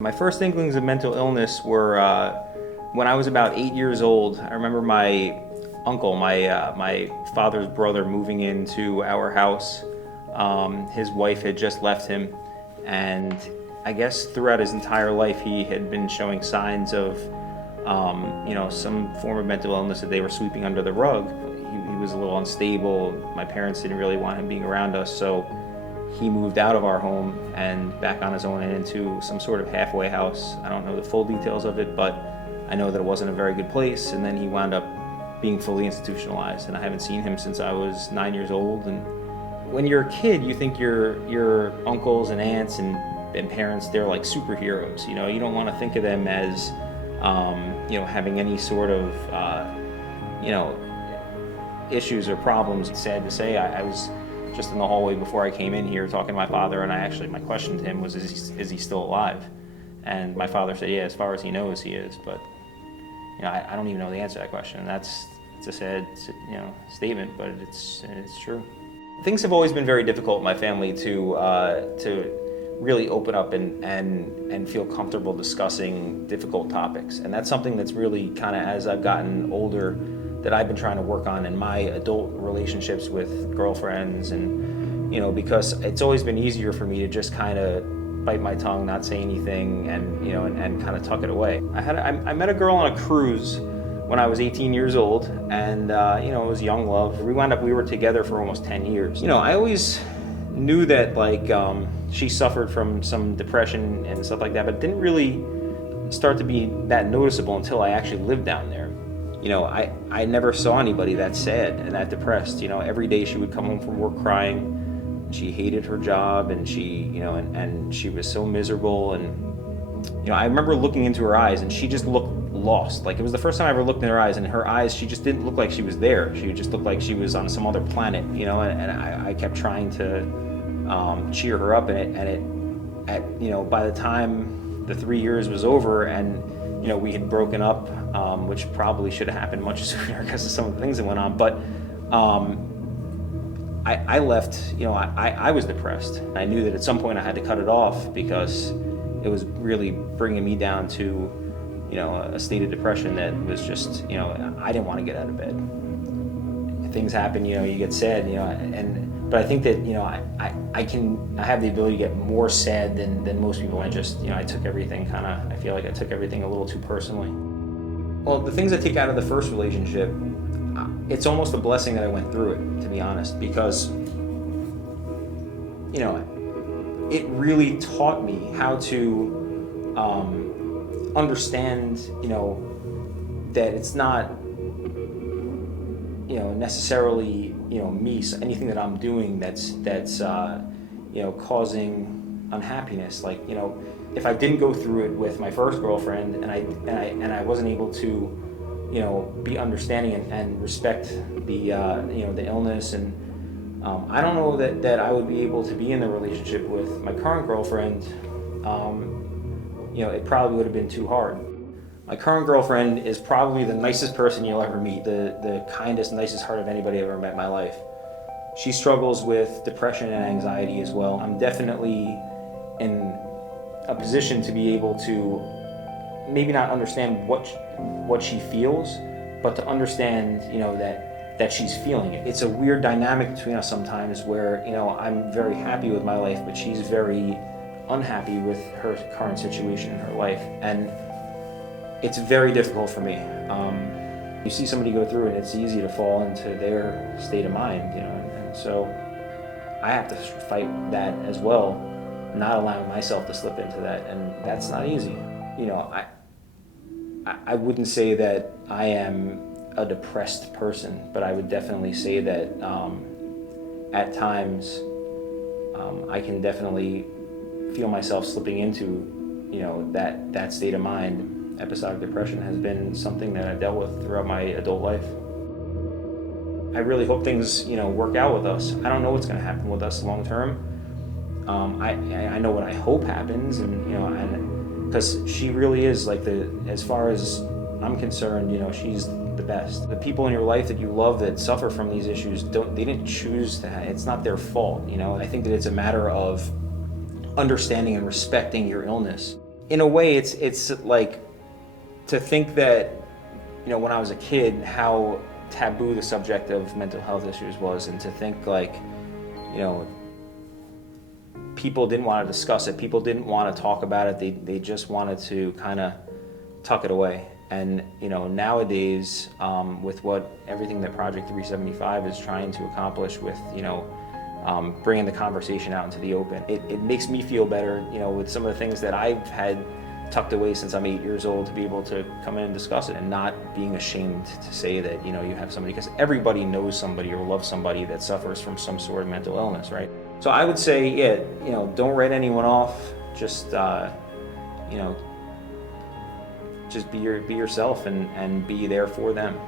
My first inklings of mental illness were when I was about 8 years old. I remember my uncle, my father's brother, moving into our house. His wife had just left him, and I guess throughout his entire life he had been showing signs of some form of mental illness that they were sweeping under the rug. He was a little unstable. My parents didn't really want him being around us, so he moved out of our home and back on his own and into some sort of halfway house. I don't know the full details of it, but I know that it wasn't a very good place, and then he wound up being fully institutionalized, and I haven't seen him since I was 9 years old. And when you're a kid, you think your uncles and aunts and parents, they're like superheroes. You don't want to think of them as having any sort of issues or problems. It's sad to say, I was just in the hallway before I came in here talking to my father, and my question to him was, is he still alive? And my father said, yeah, as far as he knows, he is. But I don't even know the answer to that question. And it's a sad statement, but it's true. Things have always been very difficult in my family to really open up and feel comfortable discussing difficult topics. And that's something that's really kind of, as I've gotten older, that I've been trying to work on in my adult relationships with girlfriends. And because it's always been easier for me to just kind of bite my tongue, not say anything, and kind of tuck it away. I met a girl on a cruise when I was 18 years old, and it was young love. We were together for almost 10 years. I always knew that she suffered from some depression and stuff like that, but it didn't really start to be that noticeable until I actually lived down there. I never saw anybody that sad and that depressed. Every day she would come home from work crying. She hated her job, and and she was so miserable. And I remember looking into her eyes, and she just looked lost. Like, it was the first time I ever looked in her eyes, and her eyes, she just didn't look like she was there. She just looked like she was on some other planet. And I kept trying to cheer her up, by the time the 3 years was over and we had broken up, which probably should have happened much sooner because of some of the things that went on. But I left, I was depressed. I knew that at some point I had to cut it off because it was really bringing me down to, a state of depression that was just, I didn't want to get out of bed. Things happen, you get sad, but I think that, I have the ability to get more sad than most people. I took everything I feel like I took everything a little too personally. Well, the things I take out of the first relationship, it's almost a blessing that I went through it, to be honest, because, it really taught me how to understand, that it's not, necessarily, me, anything that I'm doing that's causing unhappiness. Like, if I didn't go through it with my first girlfriend and I wasn't able to, be understanding and respect the the illness, and I don't know that I would be able to be in the relationship with my current girlfriend. It probably would have been too hard. My current girlfriend is probably the nicest person you'll ever meet, the kindest, nicest heart of anybody I've ever met in my life. She struggles with depression and anxiety as well. I'm definitely in a position to be able to maybe not understand what she feels, but to understand, that she's feeling it. It's a weird dynamic between us sometimes where, I'm very happy with my life, but she's very unhappy with her current situation in her life. And it's very difficult for me. You see somebody go through it, it's easy to fall into their state of mind, and so I have to fight that as well, not allowing myself to slip into that, and that's not easy. I wouldn't say that I am a depressed person, but I would definitely say that at times I can definitely feel myself slipping into, that state of mind. Episodic depression has been something that I've dealt with throughout my adult life. I really hope things, work out with us. I don't know what's going to happen with us long term. I know what I hope happens, and because she really is as far as I'm concerned, she's the best. The people in your life that you love that suffer from these issues they didn't choose to. It's not their fault. I think that it's a matter of understanding and respecting your illness. in a way, it's like to think that, you know, when I was a kid, how taboo the subject of mental health issues was, and to think like, you know, people didn't want to discuss it, people didn't want to talk about it, they just wanted to kind of tuck it away. And you know, nowadays, with everything that Project 375 is trying to accomplish with, you know, bringing the conversation out into the open, it makes me feel better, you know, with some of the things that I've had tucked away since I'm 8 years old, to be able to come in and discuss it, and not being ashamed to say that, you know, you have somebody, because everybody knows somebody or loves somebody that suffers from some sort of mental illness, right? So I would say, yeah, you know, don't write anyone off. Just, you know, just be yourself and be there for them.